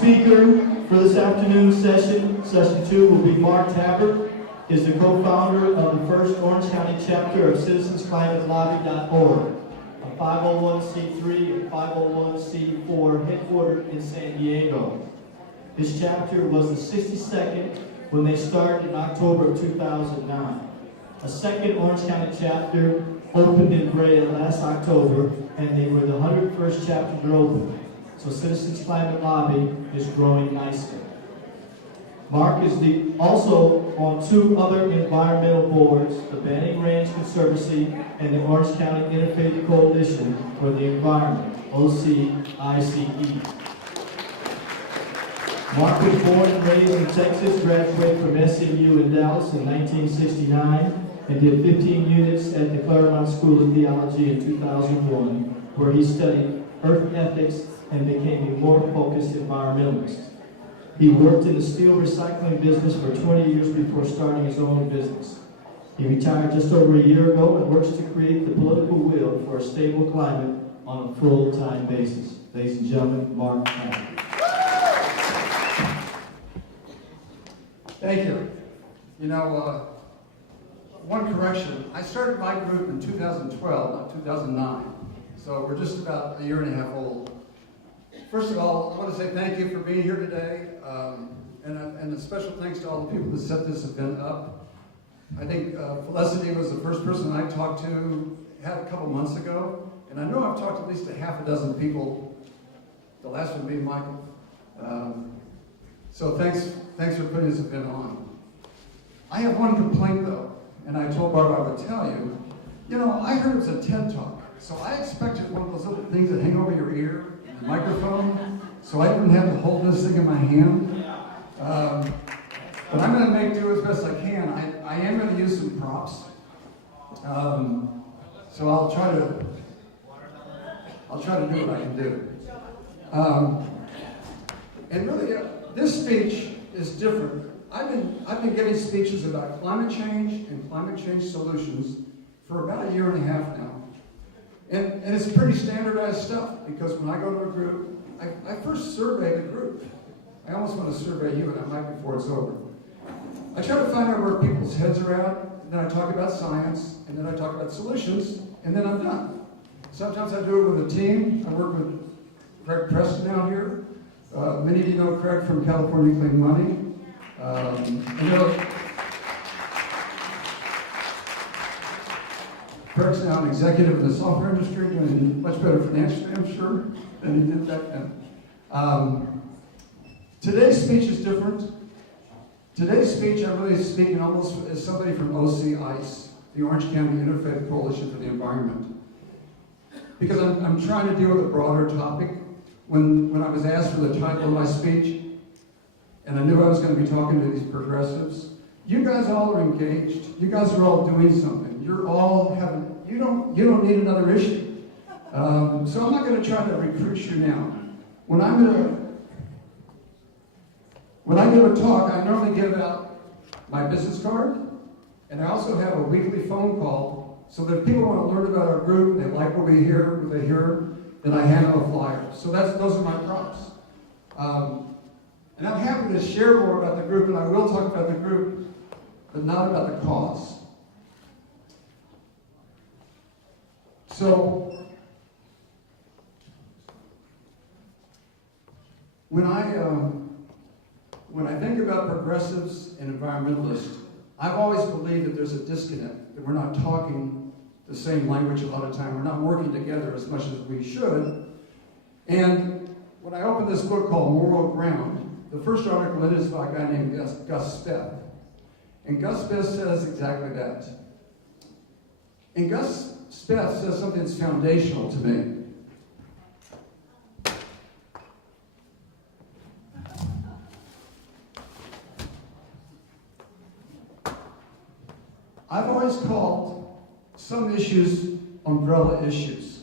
speaker for this afternoon session 2, will be Mark Tabbert. He is the co-founder of the first Orange County chapter of CitizensClimateLobby.org, a 501c3 and 501c4 headquartered in San Diego. This chapter was the 62nd when they started in October of 2009. A second Orange County chapter opened in Brea last October, and they were the 101st chapter to open. So Citizens Climate Lobby is growing nicely. Mark is also on 2 other environmental boards, the Banning Range Conservancy and the Orange County Interfaith Coalition for the Environment, OCICE. Mark was born and raised in Texas, graduated from SMU in Dallas in 1969, and did 15 units at the Claremont School of Theology in 2001, where he studied earth ethics and became a more focused environmentalist. He worked in the steel recycling business for 20 years before starting his own business. He retired just over a year ago and works to create the political will for a stable climate on a full-time basis. Ladies and gentlemen, Mark Tabbert. Thank you. You know, one correction. I started my group in 2012, not 2009. So we're just about a year and a half old. First of all, I want to say thank you for being here today. And a special thanks to all the people that set this event up. I think Felicity was the first person I talked to a couple months ago. And I know I've talked to at least a half a dozen people, the last one being Michael. So thanks for putting this event on. I have one complaint though, and I told Barbara I would tell you. You know, I heard it was a TED Talk, so I expected one of those little things that hang over your ear, the microphone, so I didn't have to hold this thing in my hand. But I'm going to make do as best I can. I am going to use some props, so I'll try to do what I can do. And really, this speech is different. I've been giving speeches about climate change and climate change solutions for about a year and a half now. And it's pretty standardized stuff, because when I go to a group, I first survey the group. I almost want to survey you, and I might before it's over. I try to find out where people's heads are at, and then I talk about science, and then I talk about solutions, and then I'm done. Sometimes I do it with a team. I work with Craig Preston out here. Many of you know Craig from California Clean Money. Craig's now an executive in the software industry, doing much better financially, I'm sure, than he did back then. Today's speech is different. Today's speech, I'm really speaking almost as somebody from OCICE, the Orange County Interfaith Coalition for the Environment. Because I'm trying to deal with a broader topic. When I was asked for the title of my speech, and I knew I was going to be talking to these progressives, you guys all are engaged. You guys are all doing something. You're all having, you don't need another issue. So I'm not going to try to recruit you now. When I give a talk, I normally give out my business card, and I also have a weekly phone call, so that if people want to learn about our group, they like what they hear, then I hand out a flyer. So those are my props. And I'm happy to share more about the group, and I will talk about the group, but not about the cause. So, when I think about progressives and environmentalists, I've always believed that there's a disconnect, that we're not talking the same language a lot of time. We're not working together as much as we should. And when I opened this book called Moral Ground, the first article in it is by a guy named Gus Speth. And Gus Speth says exactly that. And Gus Speth says something that's foundational to me. I've always called some issues umbrella issues.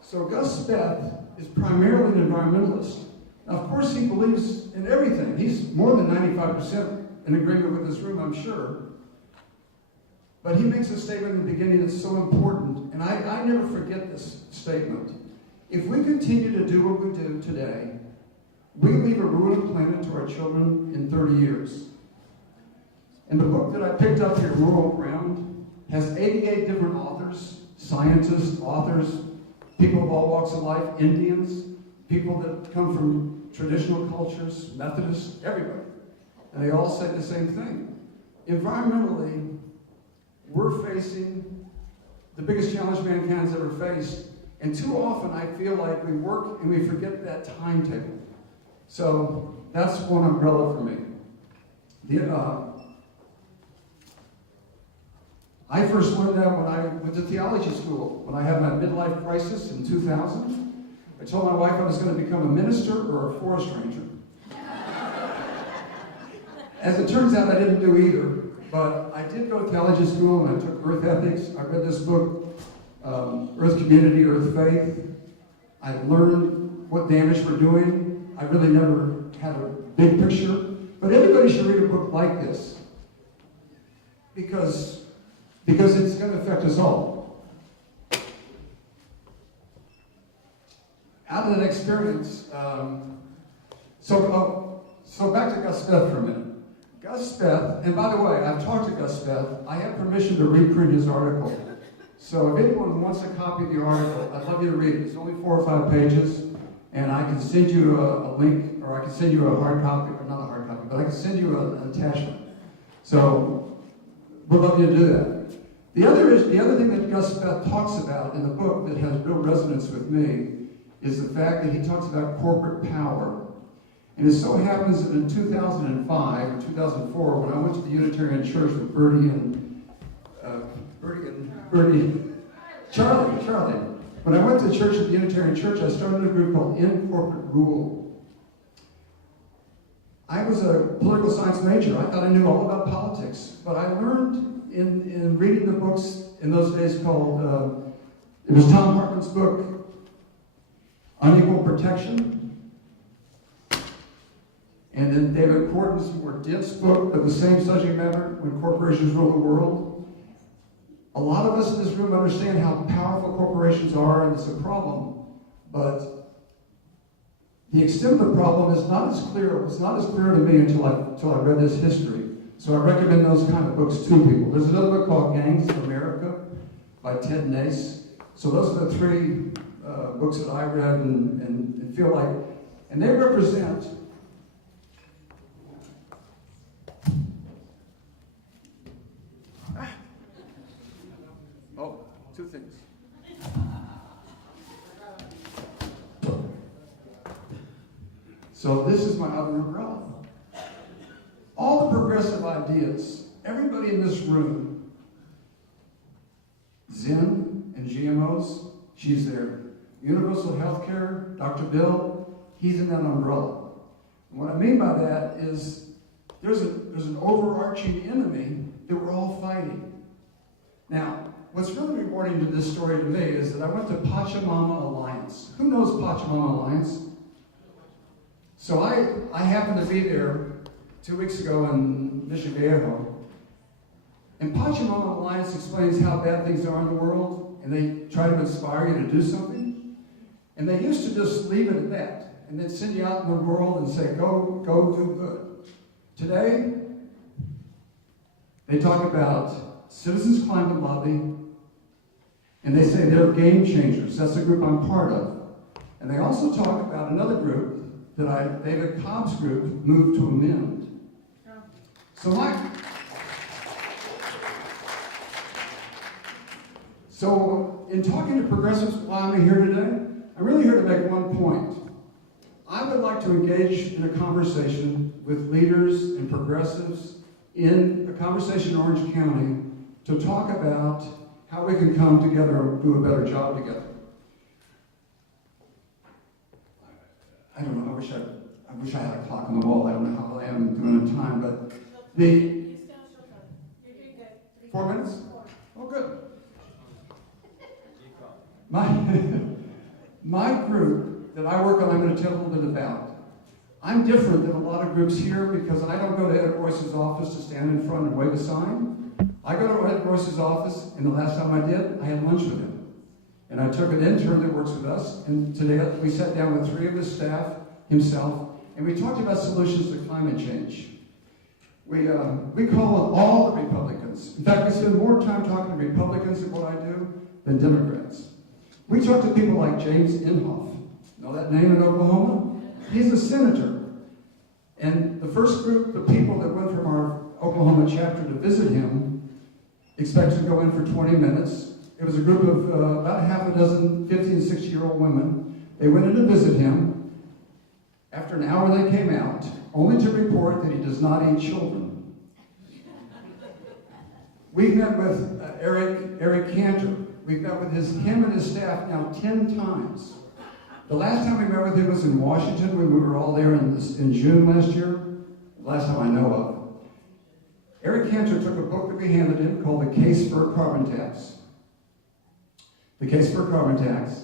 So Gus Speth is primarily an environmentalist. Now, of course, he believes in everything. He's more than 95% in agreement with this room, I'm sure. But he makes a statement in the beginning that's so important, and I never forget this statement. If we continue to do what we do today, We leave a ruined planet to our children in 30 years. And the book that I picked up here, Rural Ground, has 88 different authors, scientists, authors, people of all walks of life, Indians, people that come from traditional cultures, Methodists, everybody. And they all say the same thing. Environmentally, we're facing the biggest challenge mankind's ever faced. And too often I feel like we work and we forget that timetable. So that's one umbrella for me. I first learned that when I went to theology school. When I had my midlife crisis in 2000, I told my wife I was going to become a minister or a forest ranger. As it turns out, I didn't do either. But I did go to theology school and I took earth ethics. I read this book, Earth Community, Earth Faith. I learned what damage we're doing. I really never had a big picture. But everybody should read a book like this. Because it's going to affect us all. Out of that experience, so back to Gus Speth for a minute. Gus Speth, and by the way, I've talked to Gus Speth. I have permission to reprint his article. So if anyone wants a copy of the article, I'd love you to read it. It's only 4 or 5 pages, and I can send you a link, or I can send you a hard copy, or not a hard copy, but I can send you an attachment. So we'd love you to do that. The other thing that Gus Speth talks about in the book that has real resonance with me is the fact that he talks about corporate power. And it so happens that in 2005 or 2004, when I went to the Unitarian Church with Charlie. When I went to church at the Unitarian Church, I started a group called In Corporate Rule. I was a political science major. I thought I knew all about politics, but I learned in reading the books in those days called, it was Tom Hartman's book, Unequal Protection, and then David Corton's more dense book of the same subject matter, When Corporations Rule the World. A lot of us in this room understand how powerful corporations are, and it's a problem, but the extent of the problem is not as clear. It was not as clear to me until I read this history. So I recommend those kind of books to people. There's another book called Gangs of America by Ted Nace. So those are the 3 books that I read and feel like, and they represent two things. So this is my other umbrella. All the progressive ideas, everybody in this room, Zen and GMOs, she's there. Universal health care, Dr. Bill, he's in that umbrella. And what I mean by that is there's an overarching enemy that we're all fighting. Now, what's really rewarding to this story to me is that I went to Pachamama Alliance. Who knows Pachamama Alliance? So I happened to be there 2 weeks ago in Mission Viejo. And Pachamama Alliance explains how bad things are in the world, and they try to inspire you to do something. And they used to just leave it at that, and then send you out in the world and say, go do good. Today, they talk about Citizens Climate Lobby, and they say they're game changers. That's the group I'm part of. And they also talk about another group that David Cobb's group moved to amend. So in talking to progressives while I'm here today, I'm really here to make one point. I would like to engage in a conversation with leaders and progressives in a conversation in Orange County to talk about how we can come together and do a better job together. I don't know, I wish I had a clock on the wall. I don't know how I am doing in time, but 4 minutes? Oh, good. My group that I work on, I'm going to tell a little bit about. I'm different than a lot of groups here because I don't go to Ed Royce's office to stand in front and wave a sign. I go to Ed Royce's office, and the last time I did, I had lunch with him. And I took an intern that works with us, and today we sat down with 3 of his staff, himself, and we talked about solutions to climate change. We call on all the Republicans. In fact, we spend more time talking to Republicans in what I do than Democrats. We talk to people like James Inhofe. Know that name in Oklahoma? He's a senator. And the first group of people that went from our Oklahoma chapter to visit him expected to go in for 20 minutes. It was a group of about half a dozen 50 and 60-year-old women. They went in to visit him. After an hour, they came out, only to report that he does not eat children. We've met with Eric Cantor. We've met with him and his staff now 10 times. The last time we met with him was in Washington when we were all there in June last year. Last time I know of. Eric Cantor took a book that we handed him called The Case for a Carbon Tax. The Case for a Carbon Tax.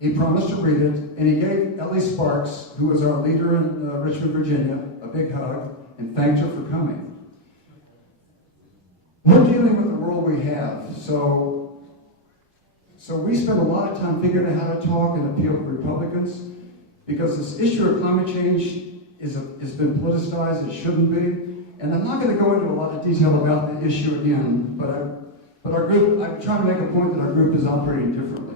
He promised to read it, and he gave Ellie Sparks, who was our leader in Richmond, Virginia, a big hug and thanked her for coming. We're dealing with the world we have, so we spend a lot of time figuring out how to talk and appeal to Republicans, because this issue of climate change has been politicized. It shouldn't be. And I'm not going to go into a lot of detail about the issue again, but our group, I'm trying to make a point that our group is operating differently.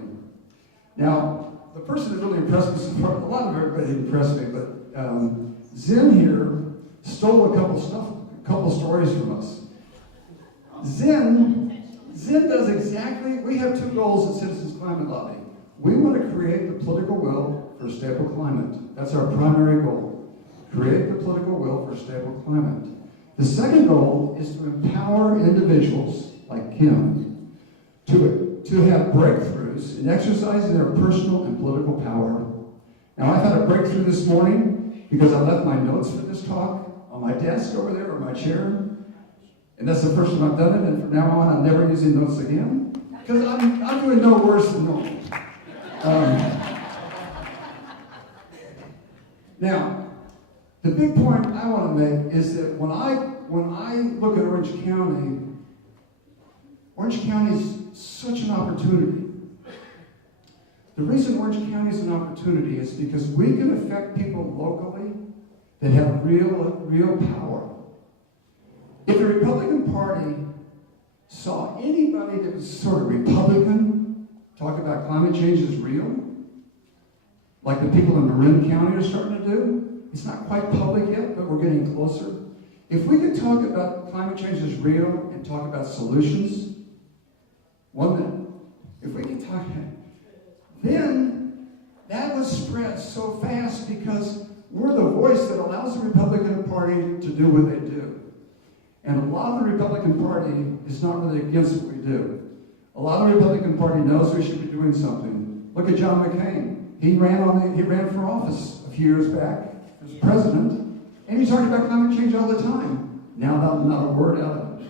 Now, the person that really impressed me so far, a lot of everybody impressed me, but Zen here stole a couple stories from us. Zen does exactly, we have two goals at Citizens Climate Lobby. We want to create the political will for a stable climate. That's our primary goal. Create the political will for a stable climate. The second goal is to empower individuals like Kim to have breakthroughs in exercising their personal and political power. Now, I've had a breakthrough this morning because I left my notes for this talk on my desk over there, or my chair. And that's the first time I've done it, and from now on, I'm never using notes again, because I'm doing no worse than normal. Now, the big point I want to make is that when I look at Orange County is such an opportunity. The reason Orange County is an opportunity is because we can affect people locally that have real power. If the Republican Party saw anybody that was sort of Republican talk about climate change as real, like the people in Marin County are starting to do, it's not quite public yet, but we're getting closer. If we could talk about climate change as real and talk about solutions, 1 minute, if we could talk, then that would spread so fast because we're the voice that allows the Republican Party to do what they do. And a lot of the Republican Party is not really against what we do. A lot of the Republican Party knows we should be doing something. Look at John McCain. He ran for office a few years back as president, and he talked about climate change all the time. Now not a word out of it.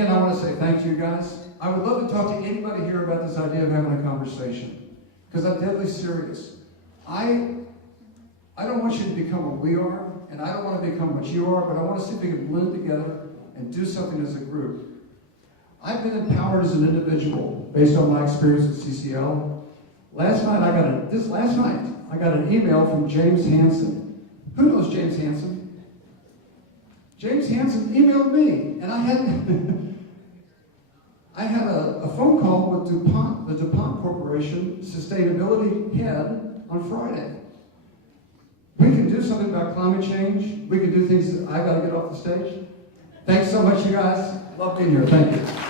I want to say thank you guys. I would love to talk to anybody here about this idea of having a conversation, because I'm deadly serious. I don't want you to become what we are, and I don't want to become what you are, but I want to see if we can blend together and do something as a group. I've been empowered as an individual based on my experience at CCL. Last night I got an email from James Hansen. Who knows James Hansen? James Hansen emailed me, and I had a phone call with DuPont, the DuPont Corporation sustainability head on Friday. We can do something about climate change. We can do things that I got to get off the stage. Thanks so much, you guys. Love being here. Thank you.